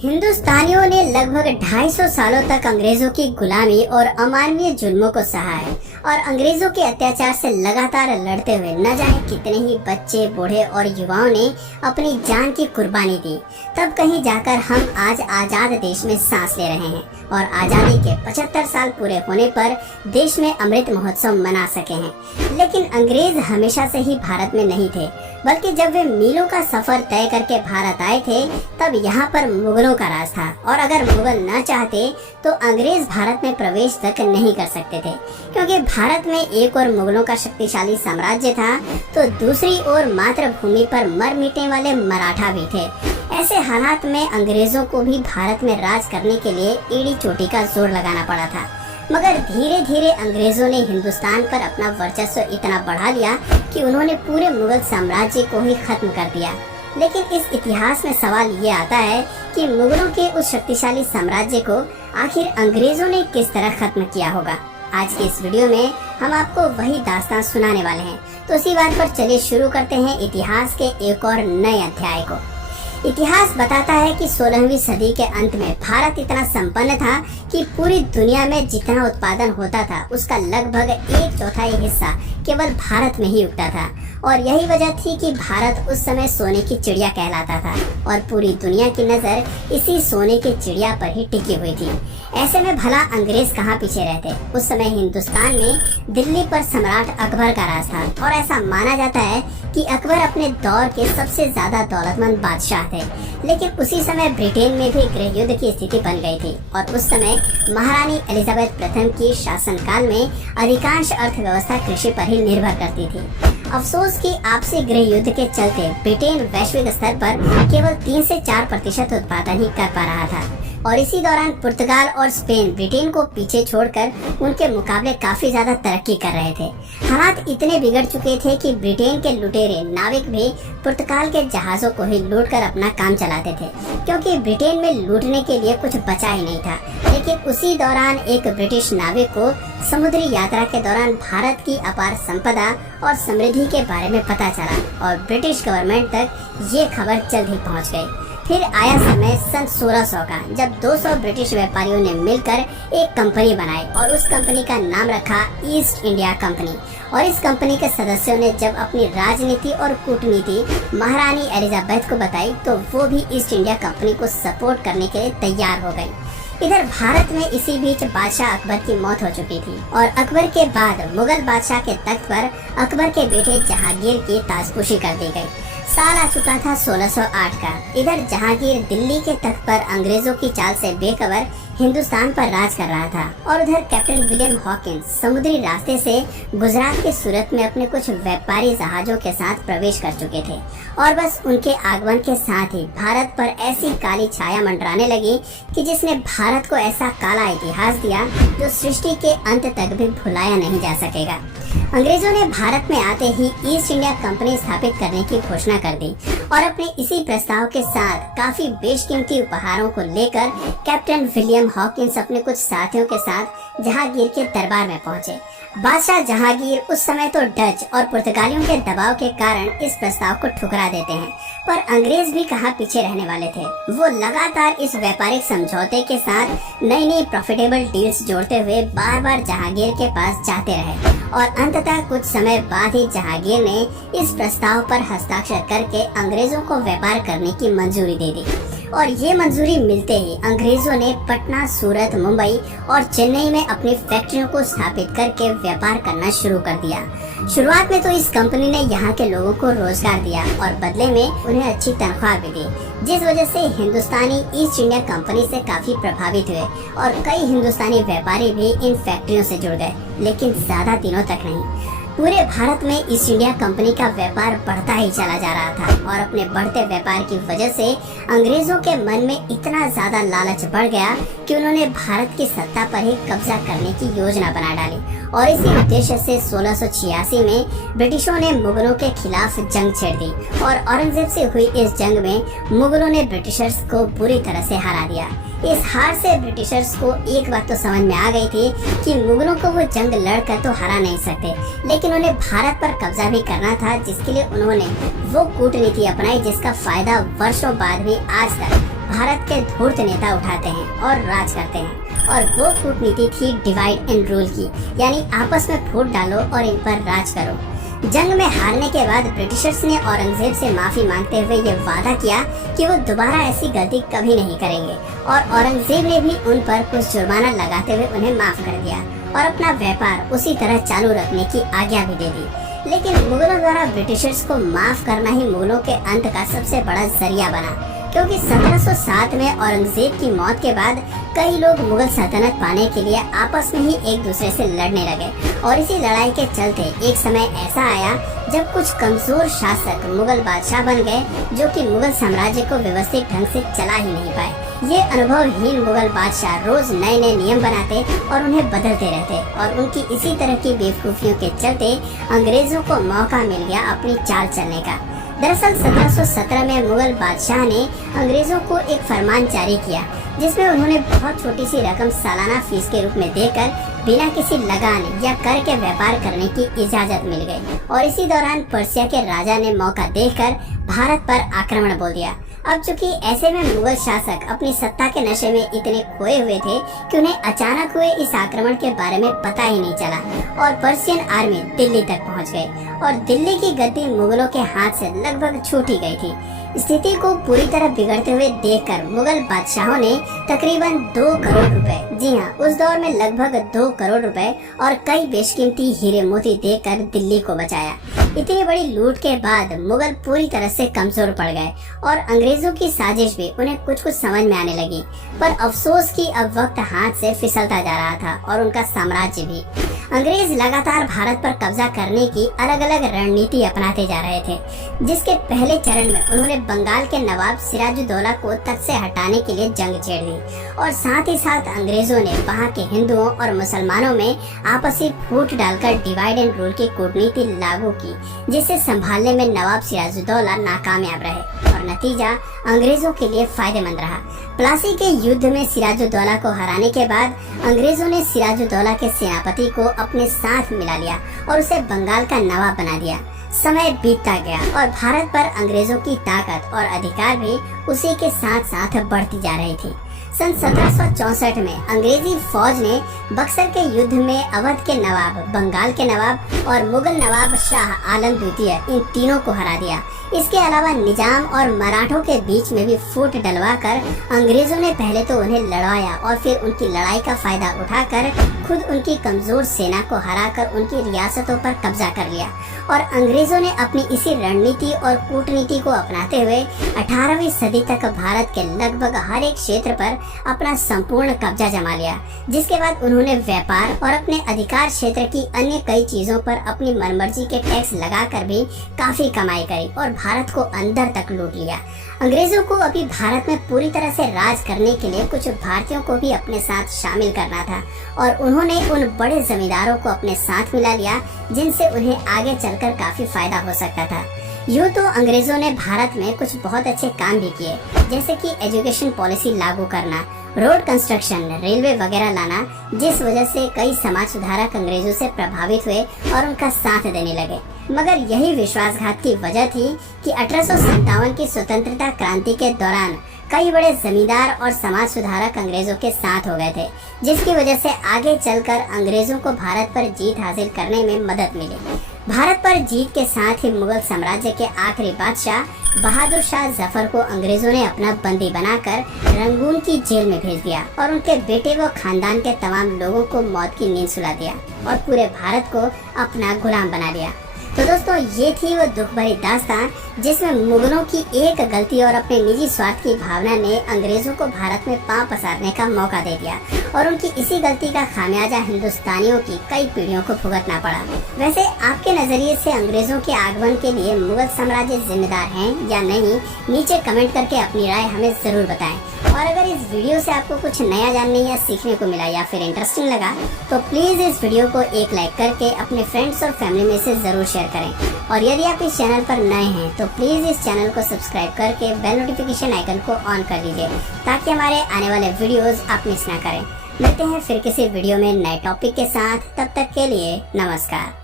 हिंदुस्तानियों ने लगभग 250 सालों तक अंग्रेजों की गुलामी और अमानवीय जुल्मों को सहा है और अंग्रेजों के अत्याचार से लगातार लड़ते हुए न जाने कितने ही बच्चे, बूढ़े और युवाओं ने अपनी जान की कुर्बानी दी। तब कहीं जाकर हम आज आजाद देश में सांस ले रहे हैं और आजादी के 75 साल पूरे होने पर देश में अमृत महोत्सव मना सके हैं। लेकिन अंग्रेज हमेशा से ही भारत में नहीं थे, बल्कि जब वे मीलों का सफर तय करके भारत आए थे तब यहाँ पर मुगलों का राज था और अगर मुगल न चाहते तो अंग्रेज भारत में प्रवेश तक नहीं कर सकते थे, क्योंकि भारत में एक और मुगलों का शक्तिशाली साम्राज्य था तो दूसरी ओर मातृभूमि पर मर मिटने वाले मराठा भी थे। ऐसे हालात में अंग्रेजों को भी भारत में राज करने के लिए एड़ी चोटी का जोर लगाना पड़ा था। मगर धीरे धीरे अंग्रेजों ने हिंदुस्तान पर अपना वर्चस्व इतना बढ़ा लिया कि उन्होंने पूरे मुगल साम्राज्य को ही खत्म कर दिया। लेकिन इस इतिहास में सवाल ये आता है कि मुगलों के उस शक्तिशाली साम्राज्य को आखिर अंग्रेजों ने किस तरह खत्म किया होगा। आज के इस वीडियो में हम आपको वही दास्तान सुनाने वाले हैं। तो इसी बात पर चलिए शुरू करते हैं इतिहास के एक और नए अध्याय को। इतिहास बताता है कि 16वीं सदी के अंत में भारत इतना संपन्न था कि पूरी दुनिया में जितना उत्पादन होता था उसका लगभग 1/4 हिस्सा केवल भारत में ही उगता था और यही वजह थी कि भारत उस समय सोने की चिड़िया कहलाता था और पूरी दुनिया की नजर इसी सोने की चिड़िया पर ही टिकी हुई थी। ऐसे में भला अंग्रेज कहाँ पीछे रहते। उस समय हिंदुस्तान में दिल्ली पर सम्राट अकबर का राज था और ऐसा माना जाता है कि अकबर अपने दौर के सबसे ज्यादा दौलतमंद बादशाह थे। लेकिन उसी समय ब्रिटेन में भी गृह युद्ध की स्थिति बन गई थी और उस समय महारानी एलिजाबेथ प्रथम की शासनकाल में अधिकांश अर्थव्यवस्था कृषि पर ही निर्भर करती थी। अफसोस कि आपसी गृह युद्ध के चलते ब्रिटेन वैश्विक स्तर पर केवल 3 से 4% उत्पादन ही कर पा रहा था और इसी दौरान पुर्तगाल और स्पेन ब्रिटेन को पीछे छोड़कर उनके मुकाबले काफी ज्यादा तरक्की कर रहे थे। हालात इतने बिगड़ चुके थे कि ब्रिटेन के लुटेरे नाविक भी पुर्तगाल के जहाजों को ही लूटकर अपना काम चलाते थे, क्योंकि ब्रिटेन में लूटने के लिए कुछ बचा ही नहीं था। लेकिन उसी दौरान एक ब्रिटिश नाविक को समुद्री यात्रा के दौरान भारत की अपार संपदा और समृद्धि के बारे में पता चला और ब्रिटिश गवर्नमेंट तक ये खबर जल्द ही पहुंच गई। फिर आया समय सन 1600 का, जब 200 ब्रिटिश व्यापारियों ने मिलकर एक कंपनी बनाई और उस कंपनी का नाम रखा ईस्ट इंडिया कंपनी। और इस कंपनी के सदस्यों ने जब अपनी राजनीति और कूटनीति महारानी एलिजाबेथ को बताई तो वो भी ईस्ट इंडिया कंपनी को सपोर्ट करने के लिए तैयार हो गई। इधर भारत में इसी बीच बादशाह अकबर की मौत हो चुकी थी और अकबर के बाद मुगल बादशाह के तख्त पर अकबर के बेटे जहांगीर की ताजपोशी कर दी गई। साल आ चुका था 1608 का। इधर जहांगीर दिल्ली के तख्त पर अंग्रेजों की चाल से बेखबर हिंदुस्तान पर राज कर रहा था और उधर कैप्टन विलियम हॉकिंस समुद्री रास्ते से गुजरात के सूरत में अपने कुछ व्यापारी जहाजों के साथ प्रवेश कर चुके थे और बस उनके आगमन के साथ ही भारत पर ऐसी काली छाया मंडराने लगी कि जिसने भारत को ऐसा काला इतिहास दिया जो सृष्टि के अंत तक भी भुलाया नहीं जा सकेगा। अंग्रेजों ने भारत में आते ही ईस्ट इंडिया कंपनी स्थापित करने की घोषणा कर दी और अपने इसी प्रस्ताव के साथ काफी बेशकीमती उपहारों को लेकर कैप्टन विलियम हॉकिंस अपने कुछ साथियों के साथ जहांगीर के दरबार में पहुंचे। बादशाह जहांगीर उस समय तो डच और पुर्तगालियों के दबाव के कारण इस प्रस्ताव को ठुकरा देते हैं, पर अंग्रेज भी कहाँ पीछे रहने वाले थे। वो लगातार इस व्यापारिक समझौते के साथ नई नई प्रॉफिटेबल डील्स जोड़ते हुए बार बार जहांगीर के पास जाते रहे और अंततः कुछ समय बाद ही जहांगीर ने इस प्रस्ताव पर हस्ताक्षर करके अंग्रेजों को व्यापार करने की मंजूरी दे दी। और ये मंजूरी मिलते ही अंग्रेजों ने पटना, सूरत, मुंबई और चेन्नई में अपनी फैक्ट्रियों को स्थापित करके व्यापार करना शुरू कर दिया। शुरुआत में तो इस कंपनी ने यहाँ के लोगों को रोजगार दिया और बदले में उन्हें अच्छी तनख्वाह भी दी, जिस वजह से हिंदुस्तानी ईस्ट इंडिया कंपनी से काफी प्रभावित हुए और कई हिंदुस्तानी व्यापारी भी इन फैक्ट्रियों से जुड़ गए, लेकिन ज्यादा दिनों तक नहीं। पूरे भारत में ईस्ट इंडिया कंपनी का व्यापार बढ़ता ही चला जा रहा था और अपने बढ़ते व्यापार की वजह से अंग्रेजों के मन में इतना ज्यादा लालच बढ़ गया कि उन्होंने भारत की सत्ता पर ही कब्जा करने की योजना बना डाली और इसी उद्देश्य से 1686 में ब्रिटिशों ने मुगलों के खिलाफ जंग छेड़ दी और औरंगजेब से हुई इस जंग में मुगलों ने ब्रिटिशर्स को बुरी तरह से हरा दिया। इस हार से ब्रिटिशर्स को एक बात तो समझ में आ गई थी कि मुगलों को वो जंग लड़कर तो हरा नहीं सकते, लेकिन उन्हें भारत पर कब्जा भी करना था, जिसके लिए उन्होंने वो कूटनीति अपनाई जिसका फायदा वर्षों बाद भी आज तक भारत के धूर्त नेता उठाते हैं और राज करते हैं। और वो कूटनीति थी डिवाइड एंड रूल की, यानी आपस में फूट डालो और इन पर राज करो। जंग में हारने के बाद ब्रिटिशर्स ने औरंगजेब से माफी मांगते हुए ये वादा किया कि वो दोबारा ऐसी गलती कभी नहीं करेंगे, और औरंगजेब ने भी उन पर कुछ जुर्माना लगाते हुए उन्हें माफ कर दिया और अपना व्यापार उसी तरह चालू रखने की आज्ञा भी दे दी। लेकिन मुगलों द्वारा ब्रिटिशर्स को माफ करना ही मुगलों के अंत का सबसे बड़ा जरिया बना, क्योंकि 1707 में औरंगजेब की मौत के बाद कई लोग मुगल सल्तनत पाने के लिए आपस में ही एक दूसरे से लड़ने लगे, और इसी लड़ाई के चलते एक समय ऐसा आया जब कुछ कमजोर शासक मुगल बादशाह बन गए, जो कि मुगल साम्राज्य को व्यवस्थित ढंग से चला ही नहीं पाए। ये अनुभवहीन मुगल बादशाह रोज नए नए नियम बनाते और उन्हें बदलते रहते, और उनकी इसी तरह की बेवकूफियों के चलते अंग्रेजों को मौका मिल गया अपनी चाल चलने का। दरअसल 1717 में मुगल बादशाह ने अंग्रेजों को एक फरमान जारी किया, जिसमें उन्होंने बहुत छोटी सी रकम सालाना फीस के रूप में देकर बिना किसी लगान या कर के व्यापार करने की इजाजत मिल गई। और इसी दौरान पर्सिया के राजा ने मौका देखकर भारत पर आक्रमण बोल दिया। अब चूंकि ऐसे में मुगल शासक अपनी सत्ता के नशे में इतने खोए हुए थे कि उन्हें अचानक हुए इस आक्रमण के बारे में पता ही नहीं चला, और पर्शियन आर्मी दिल्ली तक पहुंच गई, और दिल्ली की गद्दी मुगलों के हाथ से लगभग छूट ही गई थी। स्थिति को पूरी तरह बिगड़ते हुए देखकर मुगल बादशाहों ने तकरीबन 2 करोड़ रुपए, जी हाँ, उस दौर में लगभग 2 करोड़ रुपए और कई बेशकीमती हीरे मोती देकर दिल्ली को बचाया। इतनी बड़ी लूट के बाद मुगल पूरी तरह से कमजोर पड़ गए, और अंग्रेजों की साजिश भी उन्हें कुछ कुछ समझ में आने लगी। पर अफसोस कि अब वक्त हाथ से फिसलता जा रहा था, और उनका साम्राज्य भी। अंग्रेज लगातार भारत पर कब्जा करने की अलग अलग रणनीति अपनाते जा रहे थे, जिसके पहले चरण में उन्होंने बंगाल के नवाब सिराजुद्दौला को तख्त से हटाने के लिए जंग छेड़ दी, और साथ ही साथ अंग्रेजों ने वहां के हिंदुओं और मुसलमानों में आपसी फूट डालकर डिवाइड एंड रूल की कूटनीति लागू की, जिसे संभालने में नवाब सिराजुद्दौला नाकामयाब रहे, और नतीजा अंग्रेजों के लिए फायदेमंद रहा। प्लासी के युद्ध में सिराजुद्दौला को हराने के बाद अंग्रेजों ने सिराजुद्दौला के सेनापति को अपने साथ मिला लिया और उसे बंगाल का नवाब बना दिया। समय बीतता गया और भारत पर अंग्रेजों की ताकत और अधिकार भी उसी के साथ साथ बढ़ती जा रही थी। सन 1764 में अंग्रेजी फौज ने बक्सर के युद्ध में अवध के नवाब, बंगाल के नवाब और मुगल नवाब शाह आलम द्वितीय, इन तीनों को हरा दिया। इसके अलावा निजाम और मराठों के बीच में भी फूट डलवाकर अंग्रेजों ने पहले तो उन्हें लड़वाया, और फिर उनकी लड़ाई का फायदा उठाकर खुद उनकी कमजोर सेना को हराकर उनकी रियासतों पर कब्जा कर लिया। और अंग्रेजों ने अपनी इसी रणनीति और कूटनीति को अपनाते हुए 18वीं सदी तक भारत के लगभग हर एक क्षेत्र पर अपना संपूर्ण कब्जा जमा लिया, जिसके बाद उन्होंने व्यापार और अपने अधिकार क्षेत्र की अन्य कई चीजों पर अपनी मनमर्जी के टैक्स लगाकर भी काफी कमाई करी और भारत को अंदर तक लूट लिया। अंग्रेजों को अभी भारत में पूरी तरह से राज करने के लिए कुछ भारतीयों को भी अपने साथ शामिल करना था, और उन्होंने उन बड़े जमींदारों को अपने साथ मिला लिया, जिनसे उन्हें आगे चलकर काफी फायदा हो सकता था। यूँ तो अंग्रेजों ने भारत में कुछ बहुत अच्छे काम भी किए, जैसे कि एजुकेशन पॉलिसी लागू करना, रोड कंस्ट्रक्शन, रेलवे वगैरह लाना, जिस वजह से कई समाज सुधारक अंग्रेजों से प्रभावित हुए और उनका साथ देने लगे। मगर यही विश्वासघात की वजह थी कि 1857 की स्वतंत्रता क्रांति के दौरान कई बड़े जमींदार और समाज सुधारक अंग्रेजों के साथ हो गए थे, जिसकी वजह से आगे चलकर अंग्रेजों को भारत पर जीत हासिल करने में मदद मिली। भारत पर जीत के साथ ही मुगल साम्राज्य के आखिरी बादशाह बहादुर शाह जफर को अंग्रेजों ने अपना बंदी बनाकर रंगून की जेल में भेज दिया, और उनके बेटे व खानदान के तमाम लोगों को मौत की नींद सुला दिया और पूरे भारत को अपना गुलाम बना दिया। तो दोस्तों, ये थी वो दुख भरी दास्तान जिसमें मुगलों की एक गलती और अपने निजी स्वार्थ की भावना ने अंग्रेजों को भारत में पांव पसारने का मौका दे दिया, और उनकी इसी गलती का खामियाजा हिंदुस्तानियों की कई पीढ़ियों को भुगतना पड़ा। वैसे आपके नजरिए से अंग्रेजों के आगमन के लिए मुगल साम्राज्य जिम्मेदार हैं या नहीं, नीचे कमेंट करके अपनी राय हमें जरूर बताएं। और अगर इस वीडियो से आपको कुछ नया जानने या सीखने को मिला या फिर इंटरेस्टिंग लगा, तो प्लीज इस वीडियो को एक लाइक करके अपने फ्रेंड्स और फैमिली में से जरूर शेयर करें। और यदि आप इस चैनल पर नए हैं तो प्लीज इस चैनल को सब्सक्राइब करके बेल नोटिफिकेशन आइकन को ऑन कर दीजिए, ताकि हमारे आने वाले वीडियोस आप मिस ना करें। मिलते हैं फिर किसी वीडियो में नए टॉपिक के साथ, तब तक के लिए नमस्कार।